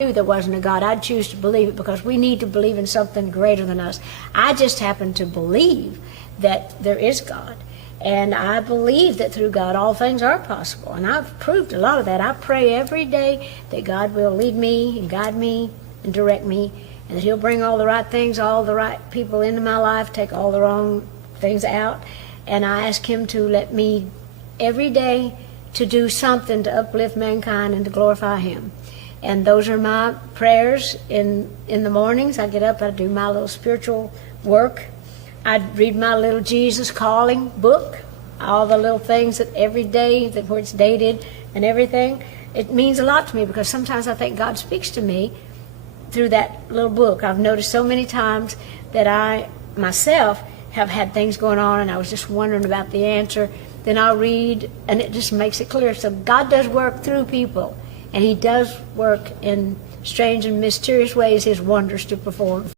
knew there wasn't a God, I'd choose to believe it, because we need to believe in something greater than us. I just happen to believe that there is God. And I believe that through God all things are possible. And I've proved a lot of that. I pray every day that God will lead me and guide me and direct me, and that He'll bring all the right things, all the right people into my life, take all the wrong things out. And I ask Him to let me every day to do something to uplift mankind and to glorify Him. And those are my prayers in the mornings. I get up, I do my little spiritual work. I read my little Jesus Calling book, all the little things that every day, that where it's dated and everything. It means a lot to me, because sometimes I think God speaks to me through that little book. I've noticed so many times that I myself have had things going on and I was just wondering about the answer. Then I'll read and it just makes it clear. So God does work through people, and He does work in strange and mysterious ways, His wonders to perform.